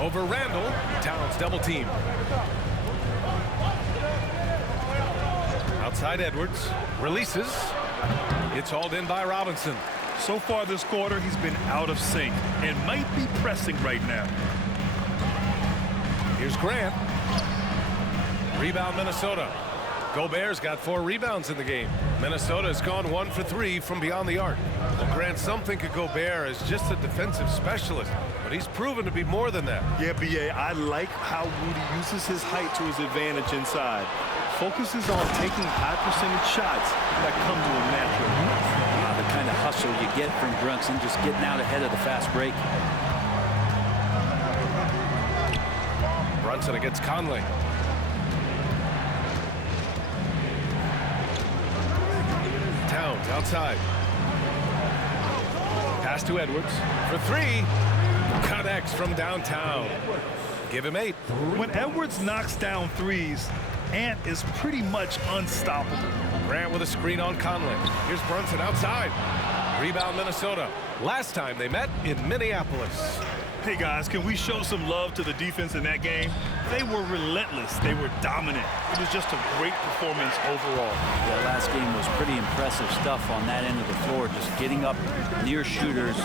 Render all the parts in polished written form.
Over Randall. Towns double team. Outside Edwards. Releases. It's hauled in by Robinson. So far this quarter, he's been out of sync and might be pressing right now. Here's Grant. Rebound Minnesota. Gobert's got 4 rebounds in the game. Minnesota has gone 1 for 3 from beyond the arc. Well, Grant, some think of Gobert as just a defensive specialist, but he's proven to be more than that. Yeah, B.A., I like how Rudy uses his height to his advantage inside. Focuses on taking high percentage shots that come to him naturally. The kind of hustle you get from Brunson, just getting out ahead of the fast break. Brunson against Conley. Towns outside. Pass to Edwards for 3. Connects from downtown. Give him 8. When Edwards knocks down threes, Ant is pretty much unstoppable. Grant with a screen on Conley. Here's Brunson outside. Rebound Minnesota. Last time they met in Minneapolis. Hey guys, can we show some love to the defense in that game? They were relentless. They were dominant. It was just a great performance overall. That last game was pretty impressive stuff on that end of the floor, just getting up near shooters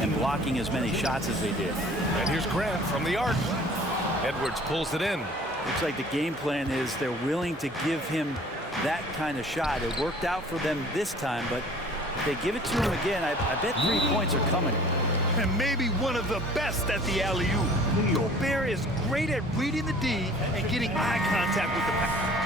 and blocking as many shots as they did. And here's Grant from the arc. Edwards pulls it in. Looks like the game plan is they're willing to give him that kind of shot. It worked out for them this time, but if they give it to him again, I bet 3 points are coming. And maybe one of the best at the alley-oop. Gobert is great at reading the D and getting eye contact with the pass.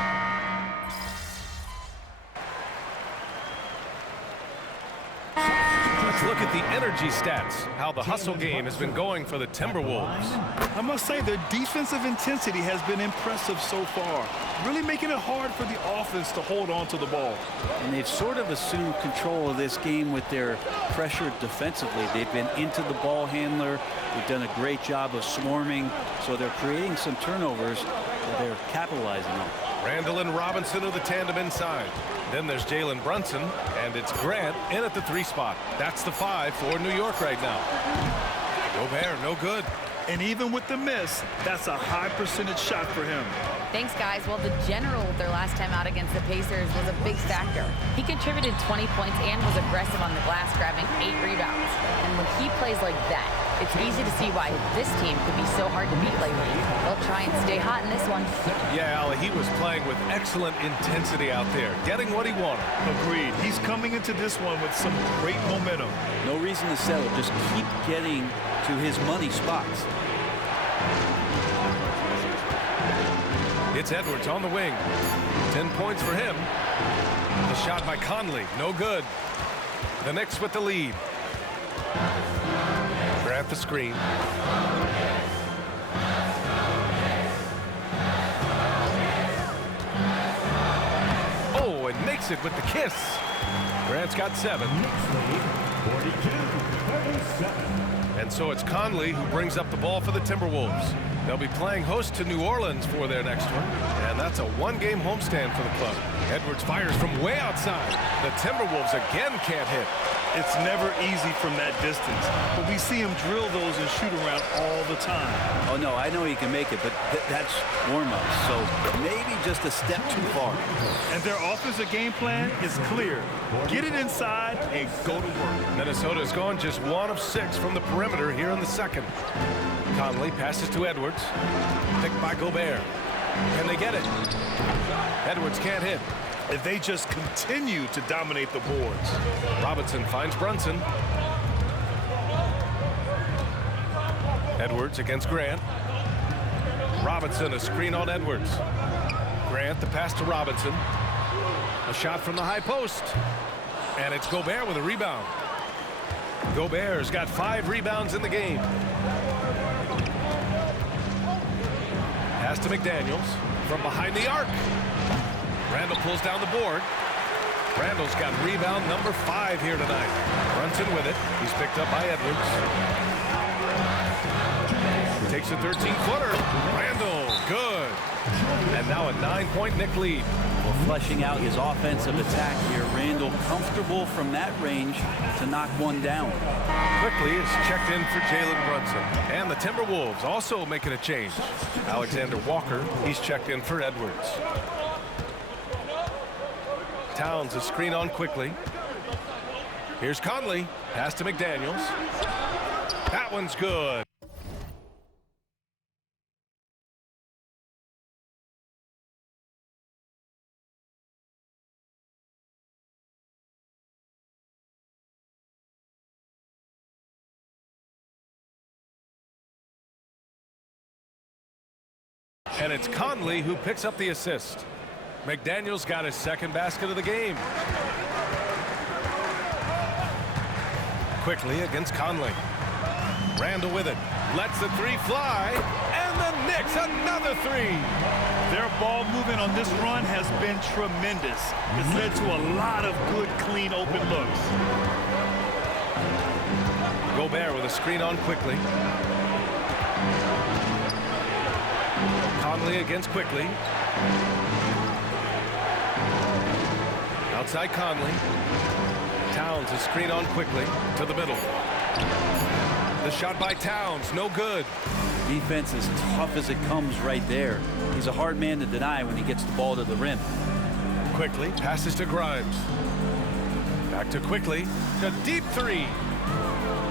Let's look at the energy stats, how the hustle game has been going for the Timberwolves. I must say their defensive intensity has been impressive so far, really making it hard for the offense to hold on to the ball. And they've sort of assumed control of this game with their pressure defensively. They've been into the ball handler. They've done a great job of swarming, so they're creating some turnovers that they're capitalizing on. Randall and Robinson are the tandem inside. Then there's Jalen Brunson, and it's Grant in at the 3 spot. That's the 5 for New York right now. Gobert, no good. And even with the miss, that's a high percentage shot for him. Thanks, guys. Well, the general their last time out against the Pacers was a big factor. He contributed 20 points and was aggressive on the glass, grabbing 8 rebounds. And when he plays like that, it's easy to see why this team could be so hard to beat lately. They'll try and stay hot in this one. Yeah, Ali, he was playing with excellent intensity out there, getting what he wanted. Agreed. He's coming into this one with some great momentum. No reason to settle. Just keep getting to his money spots. It's Edwards on the wing. 10 points for him. The shot by Conley, no good. The Knicks with the lead. Grant the screen. Oh, and makes it with the kiss. Grant's got 7. And so it's Conley who brings up the ball for the Timberwolves. They'll be playing host to New Orleans for their next one, and that's a 1-game homestand for the club. Edwards fires from way outside. The Timberwolves again can't hit. It's never easy from that distance, but we see him drill those and shoot around all the time. Oh, no, I know he can make it, but that's warm-up, so maybe just a step too far. And their offensive game plan is clear. Get it inside and go to work. Minnesota's gone just 1 of 6 from the perimeter here in the second. Conley passes to Edwards. Picked by Gobert. Can they get it? Edwards can't hit. And they just continue to dominate the boards. Robinson finds Brunson. Edwards against Grant. Robinson, a screen on Edwards. Grant, the pass to Robinson. A shot from the high post. And it's Gobert with a rebound. Gobert's got 5 rebounds in the game. Pass to McDaniels from behind the arc. Randall pulls down the board. Randall's got rebound number 5 here tonight. Brunson with it. He's picked up by Edwards. Takes a 13-footer. Randall, good. And now a 9-point Knick lead. Well, fleshing out his offensive attack here. Randall comfortable from that range to knock one down. Quickly is checked in for Jalen Brunson. And the Timberwolves also making a change. Alexander Walker, he's checked in for Edwards. Towns a screen on quickly. Here's Conley. Pass to McDaniels. That one's good. And it's Conley who picks up the assist. McDaniels got his second basket of the game. Quickly against Conley. Randall with it. Lets the three fly. And the Knicks another three. Their ball movement on this run has been tremendous. It's led to a lot of good, clean, open looks. Gobert with a screen on quickly. Conley against quickly. Outside Conley. Towns a screen on quickly to the middle. The shot by Towns, no good. Defense is tough as it comes right there. He's a hard man to deny when he gets the ball to the rim. Quickly passes to Grimes. Back to quickly. A deep three.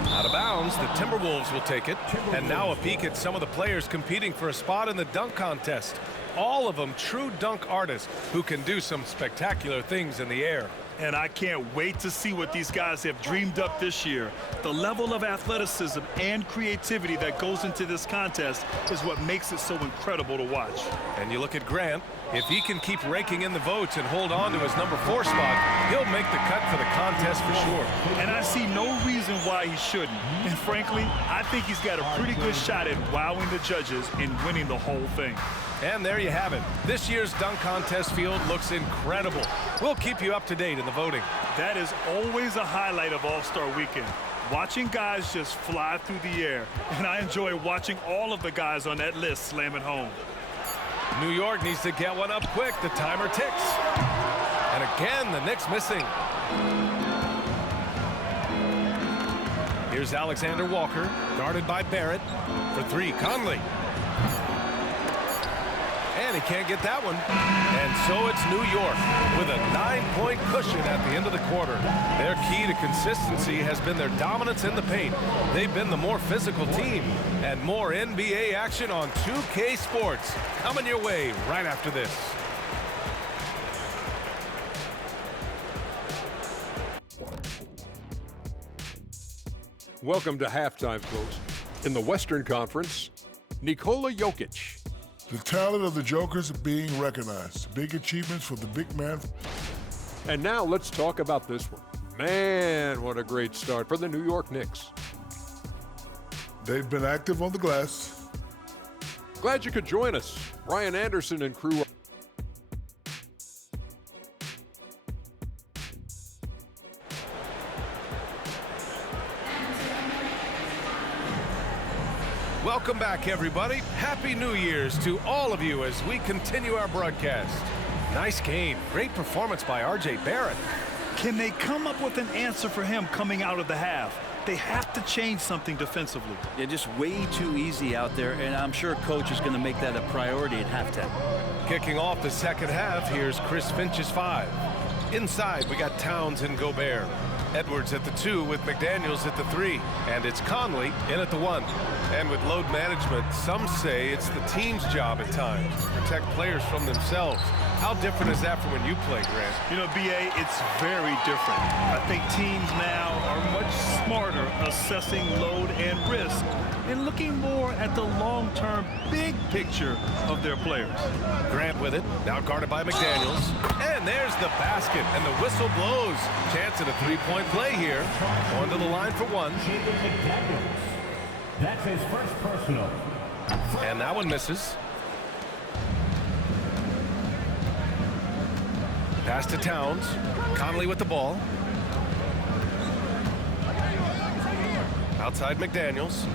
Out of bounds. The Timberwolves will take it. And now a peek at some of the players competing for a spot in the dunk contest. All of them true dunk artists who can do some spectacular things in the air. And I can't wait to see what these guys have dreamed up this year. The level of athleticism and creativity that goes into this contest is what makes it so incredible to watch. And you look at Grant. If he can keep raking in the votes and hold on to his number 4 spot, he'll make the cut for the contest for sure. And I see no reason why he shouldn't. And frankly, I think he's got a pretty good shot at wowing the judges and winning the whole thing. And there you have it. This year's dunk contest field looks incredible. We'll keep you up to date in the voting. That is always a highlight of All-Star Weekend. Watching guys just fly through the air. And I enjoy watching all of the guys on that list slam it home. New York needs to get one up quick. The timer ticks. And again, the Knicks missing. Here's Alexander Walker, guarded by Barrett. For 3, Conley. And he can't get that one. And so it's New York with a 9-point cushion at the end of the quarter. Their key to consistency has been their dominance in the paint. They've been the more physical team. And more NBA action on 2K Sports coming your way right after this. Welcome to halftime, folks. In the Western Conference, Nikola Jokic. The talent of the Jokers being recognized. Big achievements for the big man. And now let's talk about this one. Man, what a great start for the New York Knicks. They've been active on the glass. Glad you could join us. Ryan Anderson and crew. Welcome back, everybody. Happy New Year's to all of you as we continue our broadcast. Nice game. Great performance by R.J. Barrett. Can they come up with an answer for him coming out of the half? They have to change something defensively. They're just way too easy out there, and I'm sure coach is going to make that a priority at halftime. Kicking off the second half, here's Chris Finch's 5. Inside, we got Towns and Gobert. Edwards at the 2 with McDaniels at the 3. And it's Conley in at the 1. And with load management, some say it's the team's job at times to protect players from themselves. How different is that from when you play, Grant? You know, B.A., it's very different. I think teams now are much smarter assessing load and risk and looking more at the long-term big picture of their players. Grant with it, now guarded by McDaniels. And there's the basket, and the whistle blows. Chance at a 3-point play here. Going to the line for 1. That's his first personal. And that one misses. Pass to Towns. Conley with the ball. Outside McDaniels.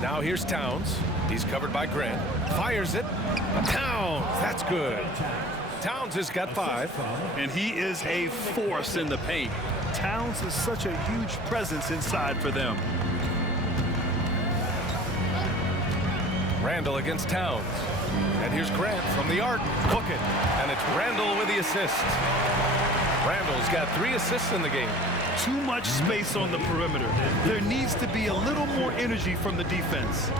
Now here's Towns. He's covered by Grant. Fires it. Towns. That's good. Towns has got 5. And he is a force in the paint. Towns is such a huge presence inside for them. Randall against Towns. And here's Grant from the arc. Hook it. And it's Randall with the assist. Randall's got 3 assists in the game. Too much space on the perimeter. There needs to be a little more energy from the defense.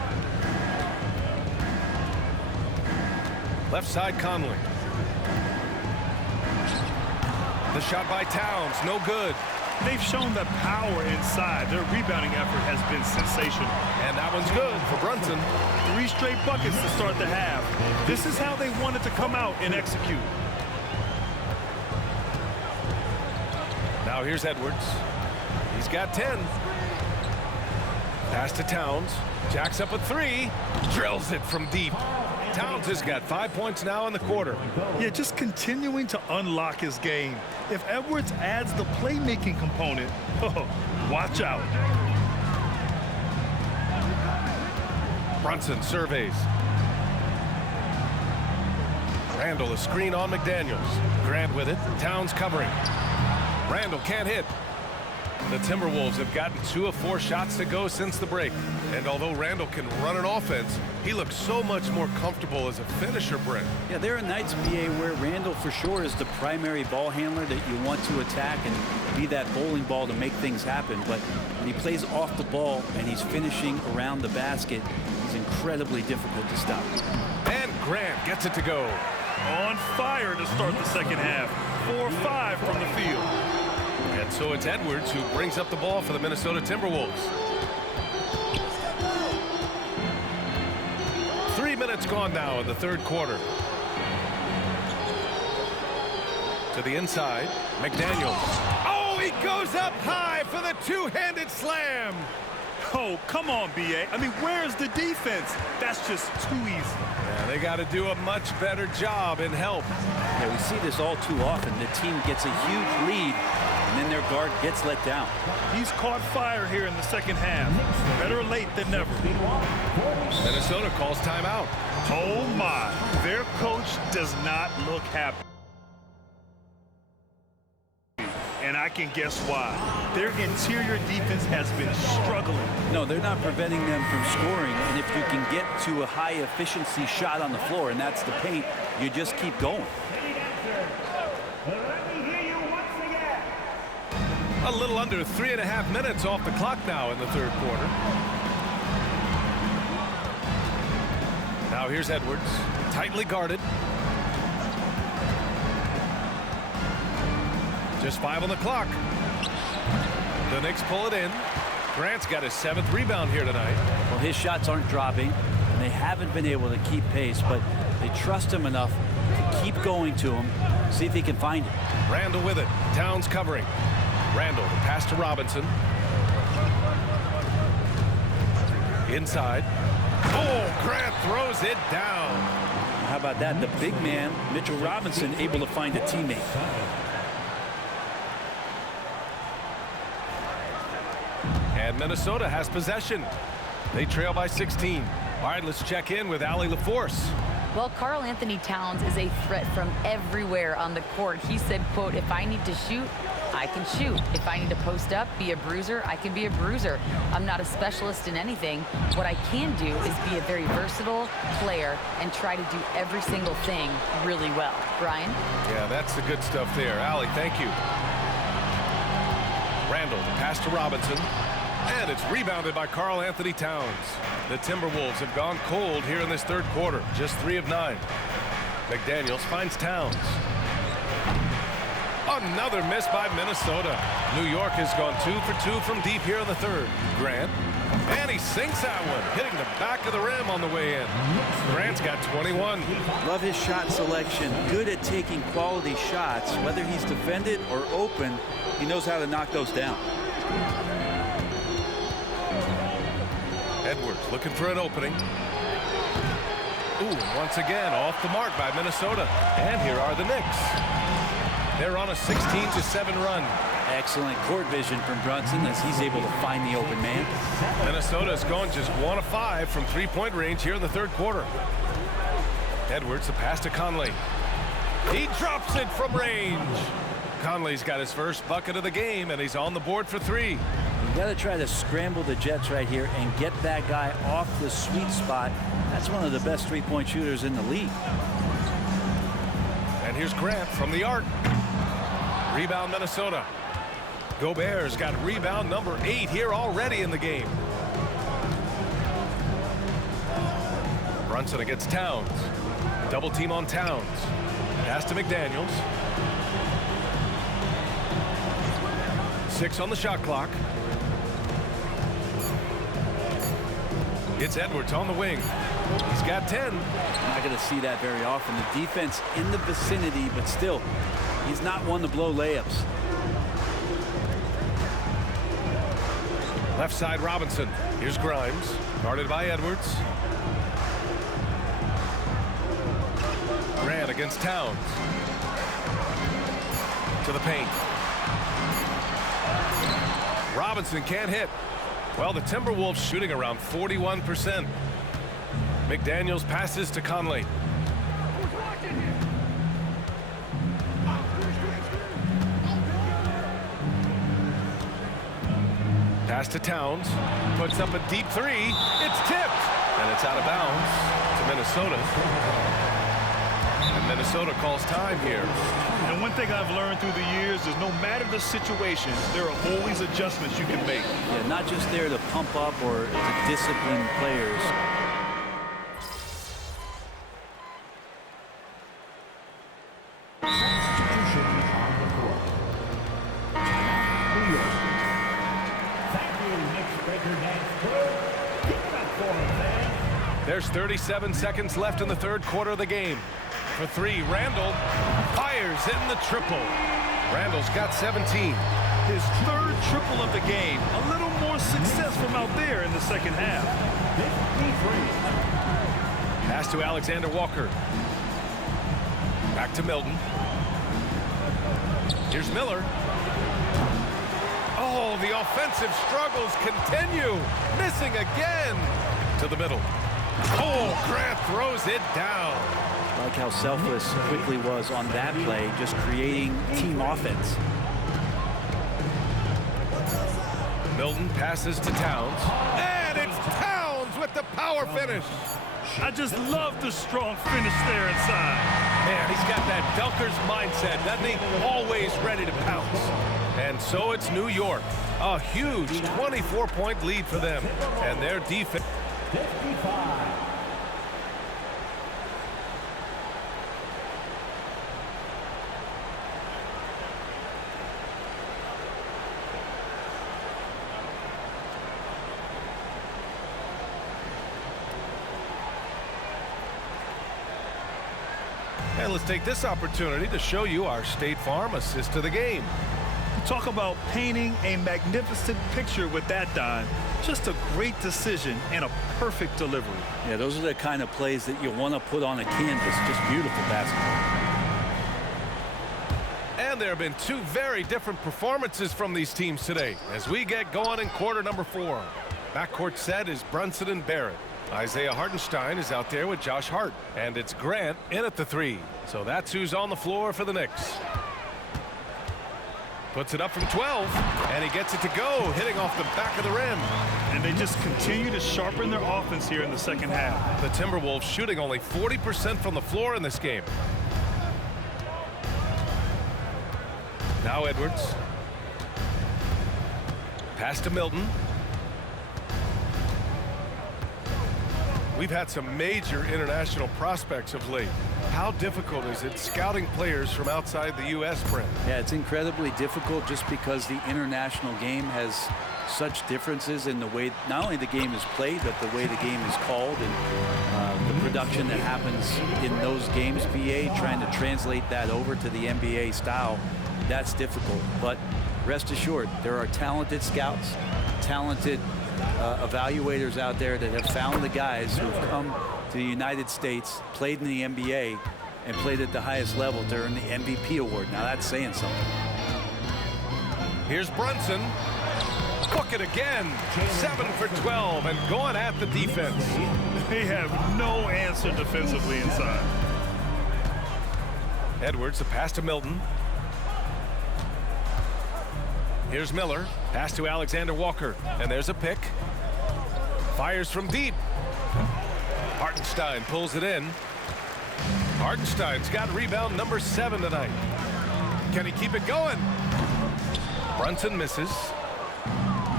Left side, Conley. The shot by Towns, no good. They've shown the power inside. Their rebounding effort has been sensational. And that one's good for Brunson. 3 straight buckets to start the half. This is how they wanted to come out and execute. Now here's Edwards. He's got 10. Pass to Towns. Jacks up a 3. Drills it from deep. Towns has got 5 points now in the quarter. Yeah, just continuing to unlock his game. If Edwards adds the playmaking component, watch out. Brunson surveys. Randall a screen on McDaniels. Grant with it. Towns covering. Randall can't hit. The Timberwolves have gotten 2 of 4 shots to go since the break. And although Randall can run an offense, he looks so much more comfortable as a finisher, Brent. Yeah, there are nights, BA, where Randall for sure is the primary ball handler that you want to attack and be that bowling ball to make things happen. But when he plays off the ball and he's finishing around the basket, he's incredibly difficult to stop. And Grant gets it to go. On fire to start the second half. 4-5 from the field. And so it's Edwards who brings up the ball for the Minnesota Timberwolves. 3 minutes gone now in the third quarter. To the inside, McDaniels. Oh, he goes up high for the 2-handed slam. Oh, come on, BA. I mean, where's the defense? That's just too easy. Yeah, they got to do a much better job in help. Yeah, we see this all too often. The team gets a huge lead, and then their guard gets let down. He's caught fire here in the second half. Better late than never. Minnesota calls timeout. Oh, my. Their coach does not look happy. And I can guess why. Their interior defense has been struggling. No, they're not preventing them from scoring. And if you can get to a high efficiency shot on the floor, and that's the paint, you just keep going. A little under 3.5 minutes off the clock now in the third quarter. Now here's Edwards, tightly guarded. Just 5 on the clock. The Knicks pull it in. Grant's got his 7th rebound here tonight. Well, his shots aren't dropping, and they haven't been able to keep pace, but they trust him enough to keep going to him, see if he can find it. Randall with it. Towns covering. Randall, the pass to Robinson. Inside. Oh, Grant throws it down. How about that? The big man, Mitchell Robinson, able to find a teammate. And Minnesota has possession. They trail by 16. All right, let's check in with Allie LaForce. Well, Karl Anthony Towns is a threat from everywhere on the court. He said, quote, if I need to shoot, I can shoot. If I need to post up, be a bruiser, I can be a bruiser. I'm not a specialist in anything. What I can do is be a very versatile player and try to do every single thing really well. Brian? Yeah, that's the good stuff there. Allie, thank you. Randall, pass to Robinson. And it's rebounded by Karl Anthony Towns. The Timberwolves have gone cold here in this third quarter. Just 3 of 9. McDaniels finds Towns. Another miss by Minnesota. New York has gone 2 for 2 from deep here in the third. Grant. And he sinks that one, hitting the back of the rim on the way in. Grant's got 21. Love his shot selection. Good at taking quality shots. Whether he's defended or open, he knows how to knock those down. Edwards looking for an opening. Ooh, once again off the mark by Minnesota. And here are the Knicks. They're on a 16-7 run. Excellent court vision from Brunson as he's able to find the open man. Minnesota's gone just 1 of 5 from 3-point range here in the third quarter. Edwards, the pass to Conley. He drops it from range. Conley's got his first bucket of the game, and he's on the board for 3. You got to try to scramble the Jets right here and get that guy off the sweet spot. That's one of the best three-point shooters in the league. And here's Grant from the arc. Rebound Minnesota. Gobert's got rebound number 8 here already in the game. Brunson against Towns. Double team on Towns. Pass to McDaniels. 6 on the shot clock. It's Edwards on the wing. He's got 10. You're not going to see that very often. The defense in the vicinity, but still, he's not one to blow layups. Left side Robinson. Here's Grimes. Guarded by Edwards. Grant against Towns. To the paint. Robinson can't hit. Well, the Timberwolves shooting around 41%. McDaniels passes to Conley. Pass to Towns. Puts up a deep 3. It's tipped. And it's out of bounds to Minnesota. And Minnesota calls time here. And one thing I've learned through the years is no matter the situation, there are always adjustments you can make. Yeah, not just there to pump up or to discipline players. There's 37 seconds left in the third quarter of the game. For 3, Randall fires in the triple. Randall's got 17. His third triple of the game. A little more success from out there in the second half. Pass to Alexander Walker. Back to Milton. Here's Miller. Oh, the offensive struggles continue. Missing again. To the middle. Oh, Grant throws it down. Like how selfless Quickly was on that play, just creating team offense. Milton passes to Towns. And it's Towns with the power finish. I just love the strong finish there inside. Man, he's got that dunker's mindset, doesn't he? Always ready to pounce. And so it's New York. A huge 24-point lead for them. And their defense. 55. And let's take this opportunity to show you our State Farm assist to the game. Talk about painting a magnificent picture with that dime. Just a great decision and a perfect delivery. Yeah, those are the kind of plays that you want to put on a canvas. Just beautiful basketball. And there have been 2 very different performances from these teams today as we get going in quarter number 4. Backcourt set is Brunson and Barrett. Isaiah Hartenstein is out there with Josh Hart. And it's Grant in at the 3. So that's who's on the floor for the Knicks. Puts it up from 12, and he gets it to go, hitting off the back of the rim. And they just continue to sharpen their offense here in the second half. The Timberwolves shooting only 40% from the floor in this game. Now Edwards. Pass to Milton. We've had some major international prospects of late. How difficult is it scouting players from outside the U.S., Brent? Yeah, it's incredibly difficult just because the international game has such differences in the way not only the game is played, but the way the game is called and the production that happens in those games, BA, trying to translate that over to the NBA style, that's difficult. But rest assured, there are talented scouts, talented evaluators out there that have found the guys who have come to the United States, played in the NBA, and played at the highest level to earn the MVP award. Now that's saying something. Here's Brunson. Book it again. 7 for 12 and going at the defense. They have no answer defensively inside. Edwards, the pass to Milton. Here's Miller. Pass to Alexander Walker. And there's a pick. Fires from deep. Hartenstein pulls it in. Hartenstein's got rebound number 7 tonight. Can he keep it going? Brunson misses.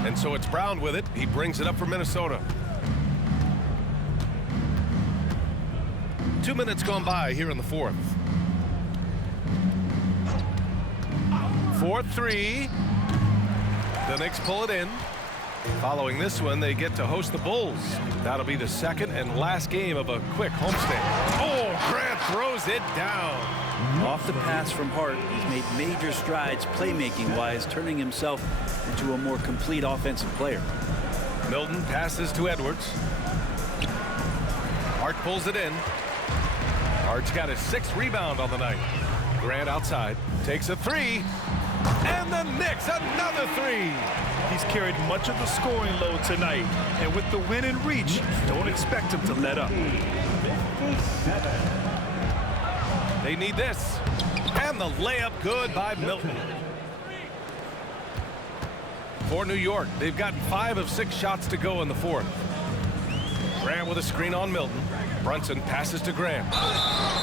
And so it's Brown with it. He brings it up for Minnesota. 2 minutes gone by here in the fourth. 4-3. The Knicks pull it in. Following this one, they get to host the Bulls. That'll be the second and last game of a quick homestand. Oh, Grant throws it down. Off the pass from Hart, he's made major strides playmaking-wise, turning himself into a more complete offensive player. Milton passes to Edwards. Hart pulls it in. Hart's got his 6th rebound on the night. Grant outside, takes a 3. And the Knicks, another 3. He's carried much of the scoring load tonight. And with the win in reach, don't expect him to let up. They need this. And the layup good by Milton. For New York, they've gotten 5 of 6 shots to go in the fourth. Grant with a screen on Milton. Brunson passes to Grant.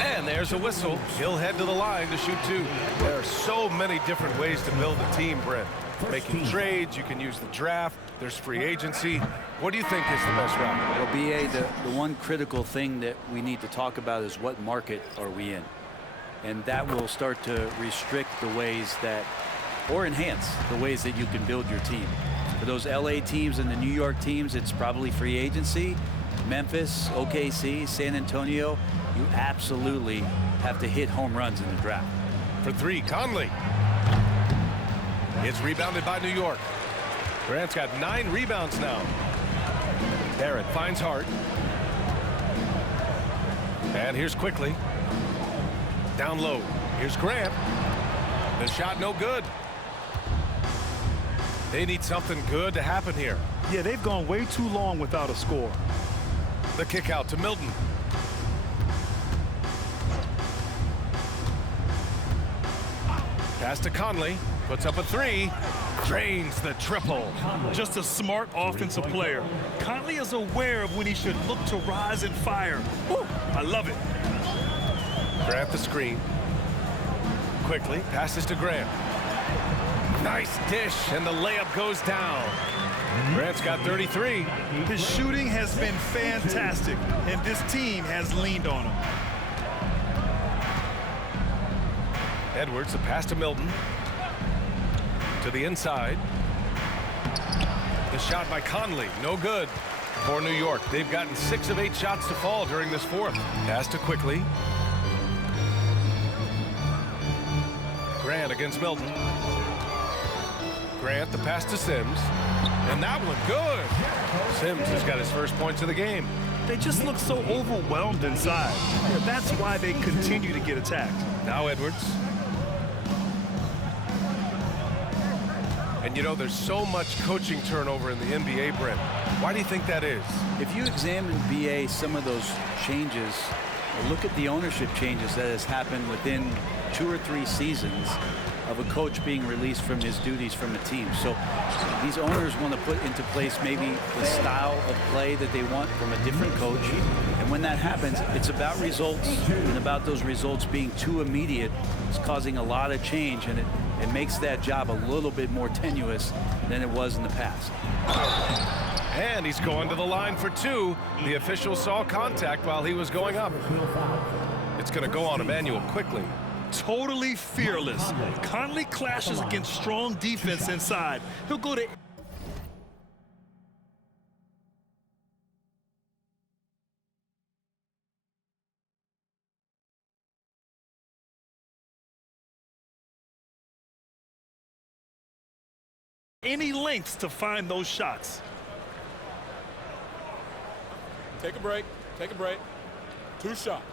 And there's a whistle. He'll head to the line to shoot 2. There are so many different ways to build a team, Brent. Making trades, you can use the draft, there's free agency. What do you think is the best route? Well, B.A., the one critical thing that we need to talk about is what market are we in? And that will start to restrict the ways that, or enhance the ways that you can build your team. For those LA teams and the New York teams, it's probably free agency. Memphis, OKC, San Antonio, you absolutely have to hit home runs in the draft. For 3, Conley. It's rebounded by New York. Grant's got 9 rebounds now. Barrett finds Hart. And here's Quickly. Down low. Here's Grant. The shot no good. They need something good to happen here. Yeah, they've gone way too long without a score. The kick out to Milton. Pass to Conley. Puts up a 3. Drains the triple. Just a smart offensive player. Conley is aware of when he should look to rise and fire. Woo, I love it. Grant the screen. Quickly passes to Grant. Nice dish, and the layup goes down. Grant's got 33. His shooting has been fantastic, and this team has leaned on him. Edwards, the pass to Milton. To the inside. The shot by Conley, no good. For New York, they've gotten 6 of 8 shots to fall during this fourth. Pass to Quickly. Grant against Milton. Grant, the pass to Sims. And that one good. Sims has got his first points of the game. They just look so overwhelmed inside. Yeah, that's why they continue to get attacked. Now Edwards. And you know, there's so much coaching turnover in the NBA, Brent. Why do you think that is? If you examine, B.A., some of those changes, or look at the ownership changes that has happened within 2 or 3 seasons of a coach being released from his duties from a team. So these owners want to put into place maybe the style of play that they want from a different coach. And when that happens, it's about results, and about those results being too immediate. It's causing a lot of change, and it makes that job a little bit more tenuous than it was in the past. And he's going to the line for 2. The official saw contact while he was going up. It's going to go on Emmanuel Quickly. Totally fearless. Conley clashes against strong defense inside. He'll go to any lengths to find those shots. Take a break. Take a break. 2 shots.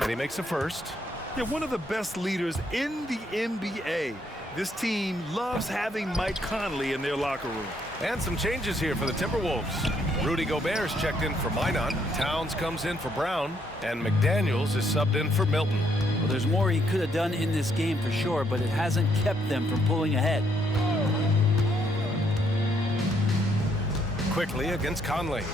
And he makes a first. Yeah, one of the best leaders in the NBA. This team loves having Mike Conley in their locker room. And some changes here for the Timberwolves. Rudy Gobert's checked in for Minot. Towns comes in for Brown. And McDaniels is subbed in for Milton. Well, there's more he could have done in this game for sure, but it hasn't kept them from pulling ahead. Quickly against Conley.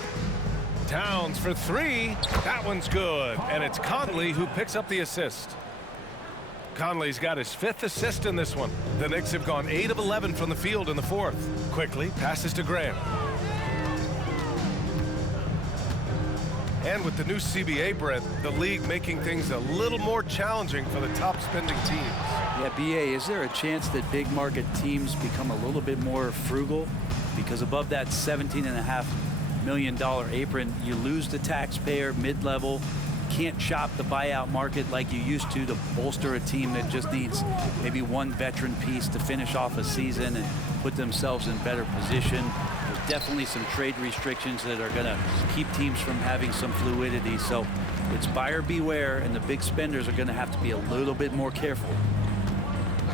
Towns for three. That one's good. And it's Conley who picks up the assist. Conley's got his 5th assist in this one. The Knicks have gone 8 of 11 from the field in the 4th. Quickly passes to Graham. And with the new CBA, Brent, the league making things a little more challenging for the top spending teams. Yeah, BA, is there a chance that big market teams become a little bit more frugal? Because above that $17.5 million apron, you lose the taxpayer mid-level. Can't shop the buyout market like you used to bolster a team that just needs maybe one veteran piece to finish off a season and put themselves in better position. There's definitely some trade restrictions that are going to keep teams from having some fluidity. So it's buyer beware, and the big spenders are going to have to be a little bit more careful.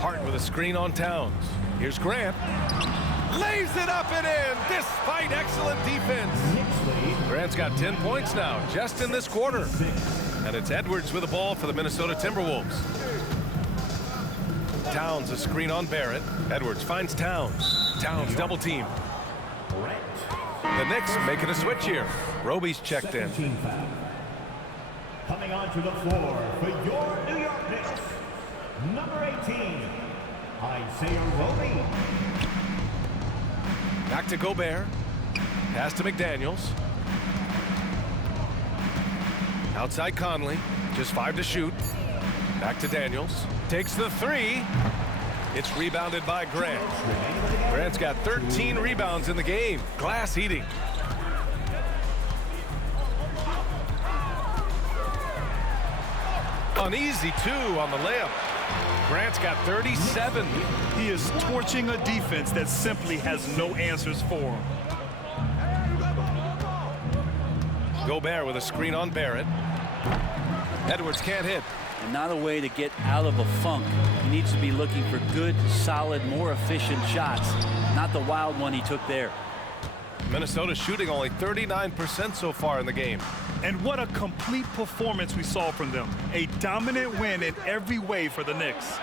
Hart with a screen on Towns. Here's Grant. Lays it up and in despite excellent defense. Grant's got 10 points now just in this quarter. And it's Edwards with the ball for the Minnesota Timberwolves. Towns a screen on Barrett. Edwards finds Towns. Towns double team. The Knicks making a switch here. Roby's checked in. Coming onto the floor for your New York Knicks, number 18, Isaiah Roby. Back to Gobert. Pass to McDaniels. Outside Conley. Just 5 to shoot. Back to Daniels. Takes the 3. It's rebounded by Grant. Grant's got 13 rebounds in the game. Glass eating. An easy 2 on the layup. Grant's got 37. He is torching a defense that simply has no answers for him. Gobert with a screen on Barrett. Edwards can't hit. And not a way to get out of a funk. He needs to be looking for good, solid, more efficient shots, not the wild one he took there. Minnesota shooting only 39% so far in the game. And what a complete performance we saw from them. A dominant win in every way for the Knicks.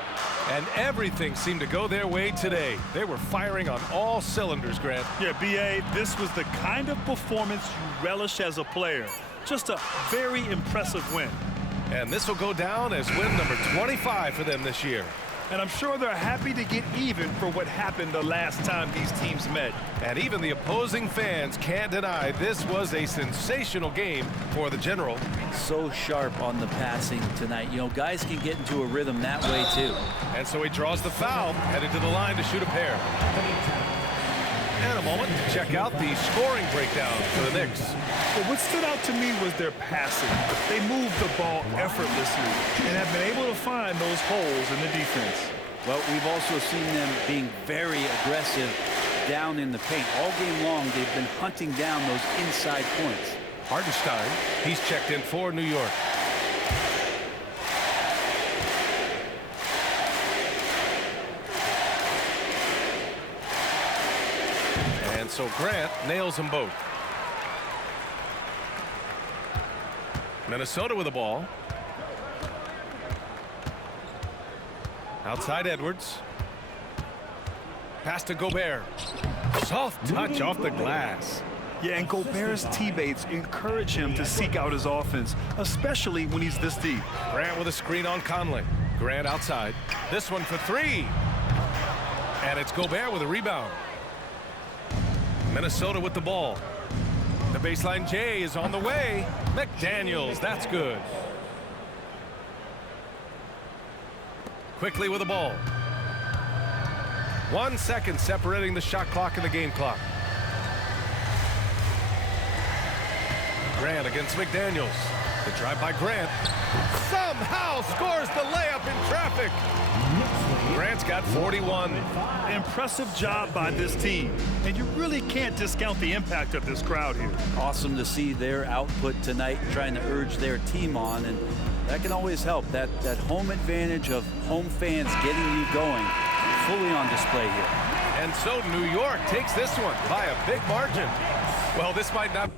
And everything seemed to go their way today. They were firing on all cylinders, Grant. Yeah, B.A., this was the kind of performance you relish as a player. Just a very impressive win. And this will go down as win number 25 for them this year. And I'm sure they're happy to get even for what happened the last time these teams met. And even the opposing fans can't deny this was a sensational game for the General. So sharp on the passing tonight. You know, guys can get into a rhythm that way too. And so he draws the foul, headed to the line to shoot a pair. And a moment to check out the scoring breakdown for the Knicks. But what stood out to me was their passing. They moved the ball effortlessly and have been able to find those holes in the defense. Well, we've also seen them being very aggressive down in the paint. All game long, they've been hunting down those inside points. Hartenstein, he's checked in for New York. And so Grant nails them both. Minnesota with the ball. Outside Edwards. Pass to Gobert. Soft touch off the glass. Yeah, and Gobert's teammates encourage him to seek out his offense, especially when he's this deep. Grant with a screen on Conley. Grant outside. This one for 3. And it's Gobert with a rebound. Minnesota with the ball. The baseline J is on the way. McDaniels, that's good. Quickly with the ball. 1 second separating the shot clock and the game clock. Grant against McDaniels. The drive by Grant. Somehow scores the layup in traffic. Grant's got 41. Impressive job by this team. And you really can't discount the impact of this crowd here. Awesome to see their output tonight, trying to urge their team on, and that can always help. That home advantage of home fans getting you going fully on display here. And so New York takes this one by a big margin. Well, this might not